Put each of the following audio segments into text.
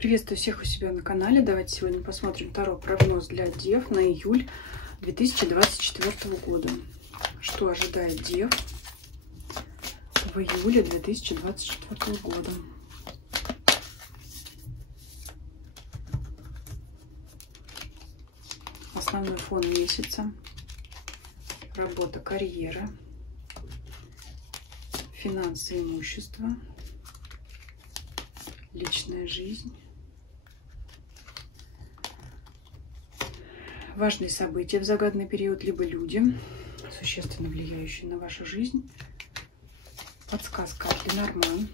Приветствую всех у себя на канале. Давайте сегодня посмотрим второй прогноз для Дев на июль 2024 года. Что ожидает Дев в июле 2024 года? Основной фон месяца. Работа, карьера, финансы, имущество, личная жизнь. Важные события в загаданный период, либо люди, существенно влияющие на вашу жизнь. Подсказка от Ленорман.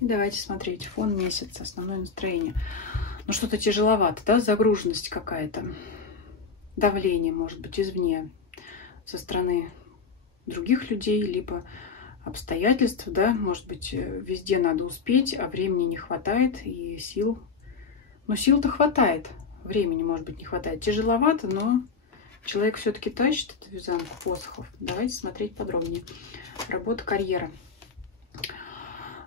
И давайте смотреть фон месяца, основное настроение. Ну, что-то тяжеловато, да, загруженность какая-то, давление, может быть, извне, со стороны других людей, либо обстоятельств, да, может быть, везде надо успеть, а времени не хватает и сил. Но сил-то хватает, времени, может быть, не хватает. Тяжеловато, но человек все-таки тащит эту вязанку посохов. Давайте смотреть подробнее. Работа, карьера.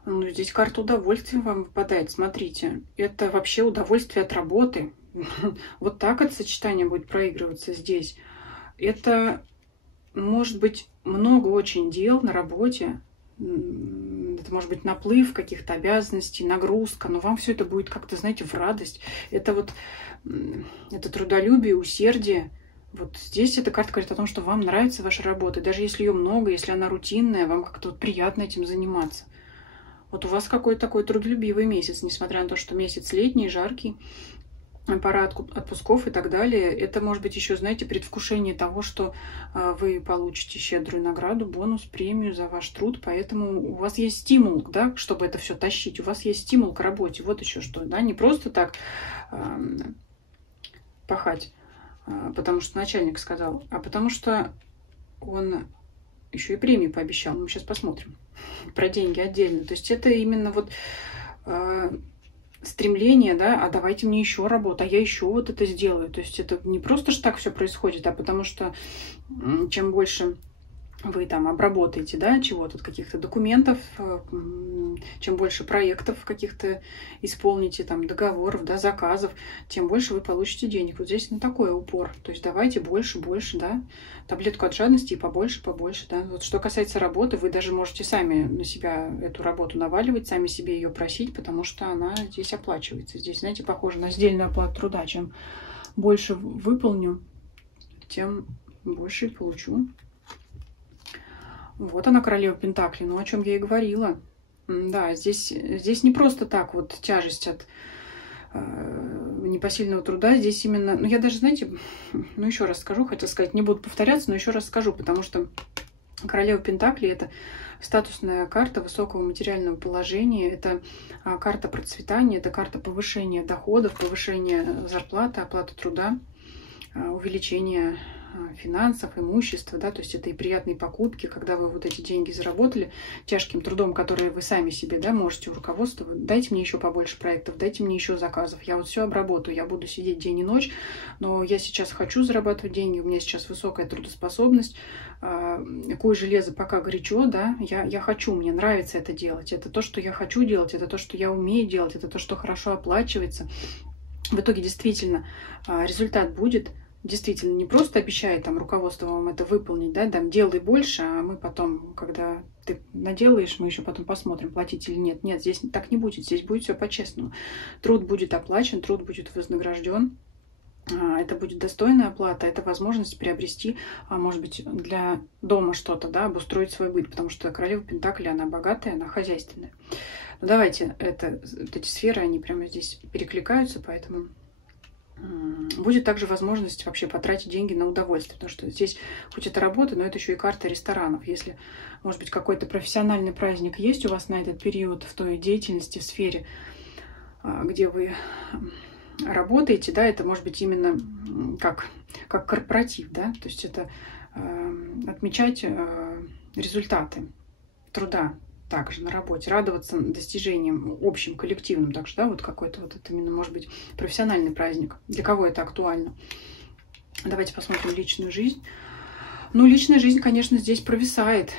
Ну, здесь карта удовольствия вам выпадает. Смотрите, это вообще удовольствие от работы. Вот так это сочетание будет проигрываться здесь. Это может быть много очень дел на работе. Это может быть наплыв каких-то обязанностей, нагрузка. Но вам все это будет как-то, знаете, в радость. Это вот это трудолюбие, усердие. Вот здесь эта карта говорит о том, что вам нравится ваша работа. Даже если ее много, если она рутинная, вам как-то вот приятно этим заниматься. Вот у вас какой-то такой трудолюбивый месяц, несмотря на то, что месяц летний, жаркий, пора отпусков и так далее. Это может быть еще, знаете, предвкушение того, что вы получите щедрую награду, бонус, премию за ваш труд. Поэтому у вас есть стимул, да, чтобы это все тащить. У вас есть стимул к работе. Вот еще что, да, не просто так пахать, потому что начальник сказал, а потому что он еще и премию пообещал. Мы сейчас посмотрим про деньги отдельно. То есть это именно вот стремление, да, а давайте мне еще работу, а я еще вот это сделаю. То есть это не просто ж так все происходит, а потому что чем больше вы там обработаете, да, чего-то, каких-то документов, чем больше проектов каких-то исполните, там, договоров, да, заказов, тем больше вы получите денег. Вот здесь на такой упор. То есть давайте больше, больше, да, таблетку от жадности и побольше, побольше, да. Вот что касается работы, вы даже можете сами на себя эту работу наваливать, сами себе ее просить, потому что она здесь оплачивается. Здесь, знаете, похоже на сдельную оплату труда. Чем больше выполню, тем больше и получу. Вот она, королева Пентаклей, ну о чем я и говорила. Да, здесь не просто так вот тяжесть от непосильного труда. Здесь именно, ну я даже, знаете, ну еще раз скажу, хотела сказать, не буду повторяться, но еще раз скажу, потому что королева Пентаклей это статусная карта высокого материального положения, это карта процветания, это карта повышения доходов, повышения зарплаты, оплаты труда, увеличения финансов, имущества, да, то есть это и приятные покупки, когда вы вот эти деньги заработали тяжким трудом, которые вы сами себе, да, можете руководствовать. Дайте мне еще побольше проектов, дайте мне еще заказов, я вот все обработаю, я буду сидеть день и ночь, но я сейчас хочу зарабатывать деньги, у меня сейчас высокая трудоспособность, кое железо пока горячо, да, я хочу, мне нравится это делать, это то, что я хочу делать, это то, что я умею делать, это то, что хорошо оплачивается. В итоге действительно результат будет. Действительно, не просто обещает там руководство вам это выполнить, да, там делай больше, а мы потом, когда ты наделаешь, мы еще потом посмотрим, платить или нет. Нет, здесь так не будет, здесь будет все по-честному. Труд будет оплачен, труд будет вознагражден. Это будет достойная оплата, это возможность приобрести, может быть, для дома что-то, да, обустроить свой быт, потому что королева Пентаклей, она богатая, она хозяйственная. Но давайте, вот эти сферы, они прямо здесь перекликаются, поэтому будет также возможность вообще потратить деньги на удовольствие, потому что здесь хоть это работа, но это еще и карта ресторанов. Если, может быть, какой-то профессиональный праздник есть у вас на этот период в той деятельности, в сфере, где вы работаете, да, это может быть именно как корпоратив, да, то есть это отмечать результаты труда также на работе, радоваться достижениям общим, коллективным, также, да, вот какой-то вот это именно, может быть, профессиональный праздник. Для кого это актуально? Давайте посмотрим личную жизнь. Ну, личная жизнь, конечно, здесь провисает,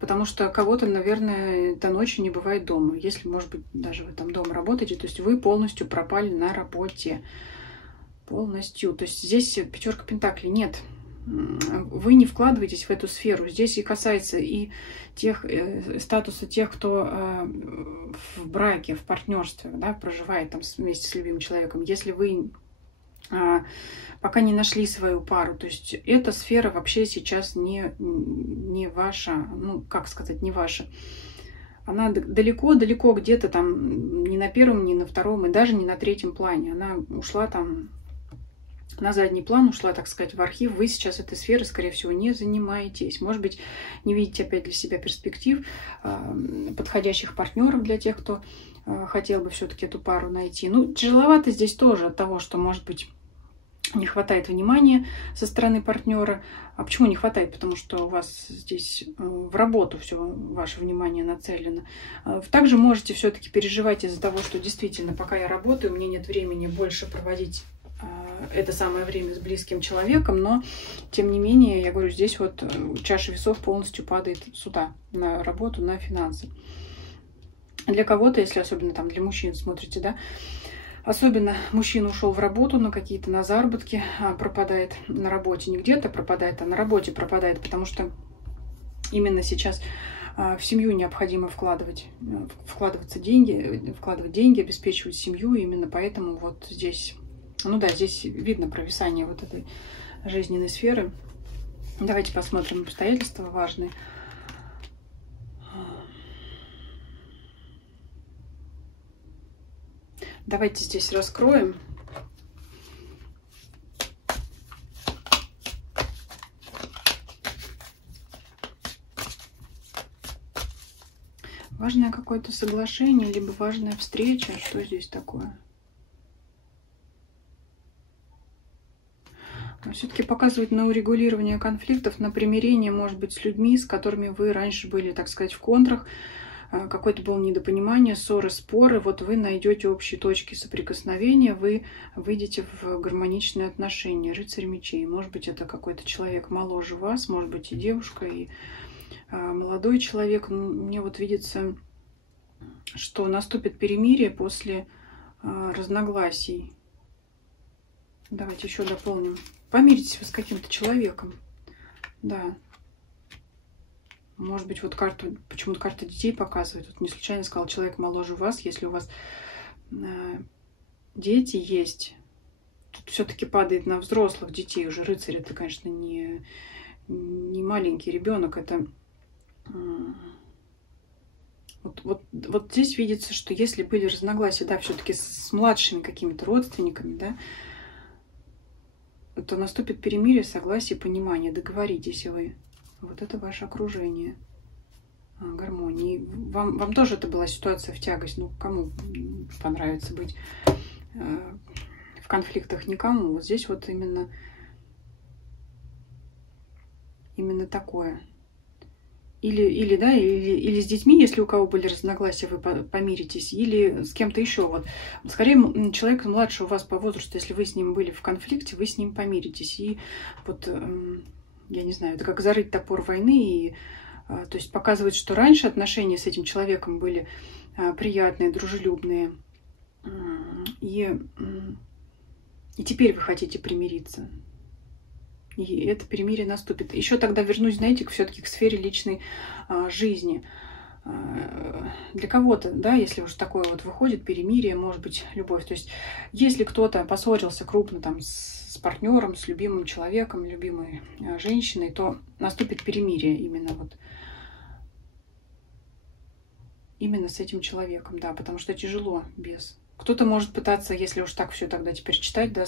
потому что кого-то, наверное, до ночи не бывает дома. Если, может быть, даже вы там дома работаете, то есть вы полностью пропали на работе. Полностью. То есть здесь пятерка пентаклей. Нет. Вы не вкладываетесь в эту сферу. Здесь и касается и тех статуса тех, кто в браке, в партнерстве, да, проживает там вместе с любимым человеком. Если вы пока не нашли свою пару, то есть эта сфера вообще сейчас не ваша, ну, как сказать, не ваша. Она далеко-далеко где-то там не на первом, не на втором и даже не на третьем плане. Она ушла там на задний план, ушла, так сказать, в архив. Вы сейчас этой сферой, скорее всего, не занимаетесь. Может быть, не видите опять для себя перспектив, подходящих партнеров для тех, кто хотел бы все-таки эту пару найти. Ну, тяжеловато здесь тоже от того, что, может быть, не хватает внимания со стороны партнера. А почему не хватает? Потому что у вас здесь в работу все ваше внимание нацелено. Также можете все-таки переживать из-за того, что действительно, пока я работаю, у меня нет времени больше проводить это самое время с близким человеком, но тем не менее, я говорю, здесь вот чаша весов полностью падает сюда, на работу, на финансы. Для кого-то, если особенно там для мужчин смотрите, да, особенно мужчина ушел в работу на какие-то, на заработки, пропадает на работе, не где-то пропадает, а на работе пропадает, потому что именно сейчас в семью необходимо вкладывать деньги, обеспечивать семью, именно поэтому вот здесь, ну да, здесь видно провисание вот этой жизненной сферы. Давайте посмотрим обстоятельства важные. Давайте здесь раскроем. Важное какое-то соглашение, либо важная встреча. Что здесь такое? Все-таки показывает на урегулирование конфликтов, на примирение, может быть, с людьми, с которыми вы раньше были, так сказать, в контрах. Какое-то было недопонимание, ссоры, споры. Вот вы найдете общие точки соприкосновения, вы выйдете в гармоничные отношения. Рыцарь мечей. Может быть, это какой-то человек моложе вас, может быть, и девушка, и молодой человек. Мне вот видится, что наступит перемирие после разногласий. Давайте еще дополним. Помиритесь вы с каким-то человеком. Да. Может быть, вот карту, почему-то карта детей показывает. Вот не случайно сказал, человек моложе вас. Если у вас дети есть, тут все-таки падает на взрослых детей. Уже рыцарь это, конечно, не маленький ребенок. Это вот здесь видится, что если были разногласия, да, все-таки с младшими какими-то родственниками, да, то наступит перемирие, согласие, понимание, договоритесь вы. Вот это ваше окружение, гармонии. Вам тоже это была ситуация в тягость. Ну, кому понравится быть в конфликтах? Никому. Вот здесь вот именно такое. Или с детьми, если у кого были разногласия, вы помиритесь, или с кем-то еще. Вот. Скорее, человек младше у вас по возрасту, если вы с ним были в конфликте, вы с ним помиритесь. И вот, я не знаю, это как зарыть топор войны, и, то есть показывает, что раньше отношения с этим человеком были приятные, дружелюбные, и теперь вы хотите примириться. И это перемирие наступит. Еще тогда вернусь, знаете, все-таки к сфере личной жизни. Для кого-то, да, если уж такое вот выходит, перемирие, может быть, любовь. То есть, если кто-то поссорился крупно там с партнером, с любимым человеком, любимой женщиной, то наступит перемирие именно с этим человеком, да, потому что тяжело без. Кто-то может пытаться, если уж так все тогда теперь читать, да,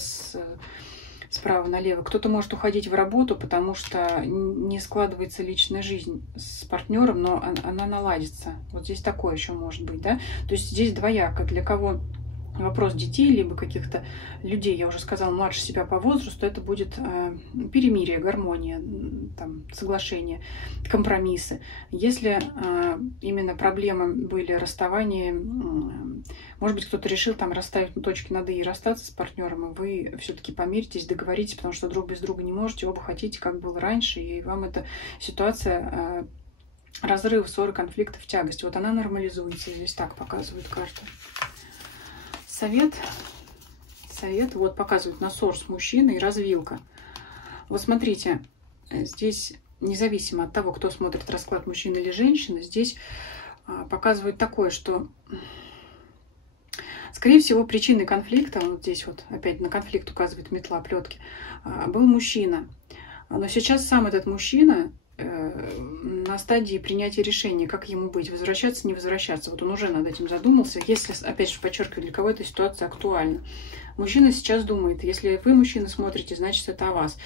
справа налево. Кто-то может уходить в работу, потому что не складывается личная жизнь с партнером, но она наладится. Вот здесь такое еще может быть, да. То есть здесь двояко. Для кого вопрос детей, либо каких-то людей, я уже сказала, младше себя по возрасту, это будет перемирие, гармония, там, соглашение, компромиссы. Если именно проблемы были расставания, может быть, кто-то решил там расставить точки над «и» и расстаться с партнером, и вы все-таки помиритесь, договоритесь, потому что друг без друга не можете, оба хотите, как было раньше, и вам эта ситуация разрыв, ссоры, конфликтов, тягость. Вот она нормализуется. Здесь так показывает карта. Совет. Вот показывает на ссор с мужчиной и развилка. Вот смотрите, здесь независимо от того, кто смотрит расклад, мужчина или женщина, здесь показывает такое, что, скорее всего, причиной конфликта, вот здесь вот опять на конфликт указывает метла, плетки, был мужчина. Но сейчас сам этот мужчина на стадии принятия решения, как ему быть, возвращаться, не возвращаться. Вот он уже над этим задумался. Если, опять же, подчеркиваю, для кого эта ситуация актуальна. Мужчина сейчас думает, если вы, мужчина, смотрите, значит, это о вас.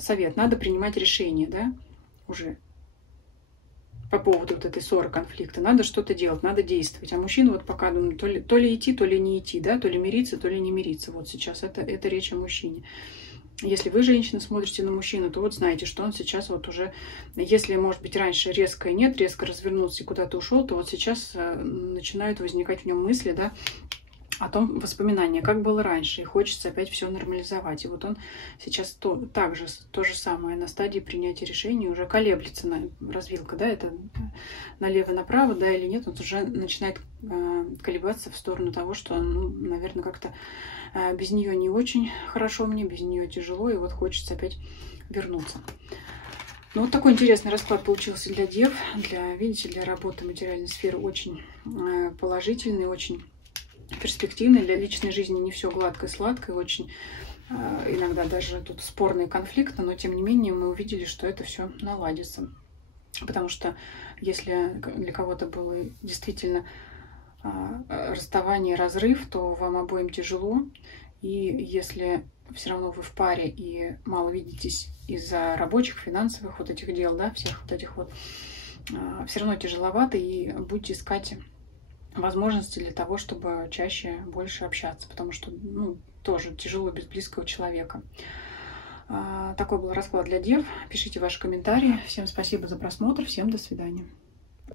Совет, надо принимать решение, да, уже по поводу вот этой ссоры, конфликта. Надо что-то делать, надо действовать. А мужчина вот пока думает, то ли идти, то ли не идти, да, то ли мириться, то ли не мириться. Вот сейчас это речь о мужчине. Если вы, женщина, смотрите на мужчину, то вот знаете, что он сейчас вот уже, если, может быть, раньше резко нет, резко развернулся и куда-то ушел, то вот сейчас начинают возникать в нем мысли, да, о том, воспоминания, как было раньше, и хочется опять все нормализовать. И вот он сейчас то же самое на стадии принятия решений уже колеблется, развилка, да, это налево-направо, да или нет, он уже начинает колебаться в сторону того, что, ну, наверное, как-то без нее не очень хорошо мне, без нее тяжело, и вот хочется опять вернуться. Ну, вот такой интересный расклад получился для дев, видите, для работы материальной сферы очень положительный, очень перспективный. Для личной жизни не все гладко и сладко, и очень иногда даже тут спорные конфликты, но тем не менее мы увидели, что это все наладится. Потому что если для кого-то было действительно расставание, разрыв, то вам обоим тяжело. И если все равно вы в паре и мало видитесь из-за рабочих, финансовых вот этих дел, да, всех вот этих вот, все равно тяжеловато, и будете искать возможности для того, чтобы чаще, больше общаться, потому что, ну, тоже тяжело без близкого человека. Такой был расклад для дев. Пишите ваши комментарии. Всем спасибо за просмотр. Всем до свидания.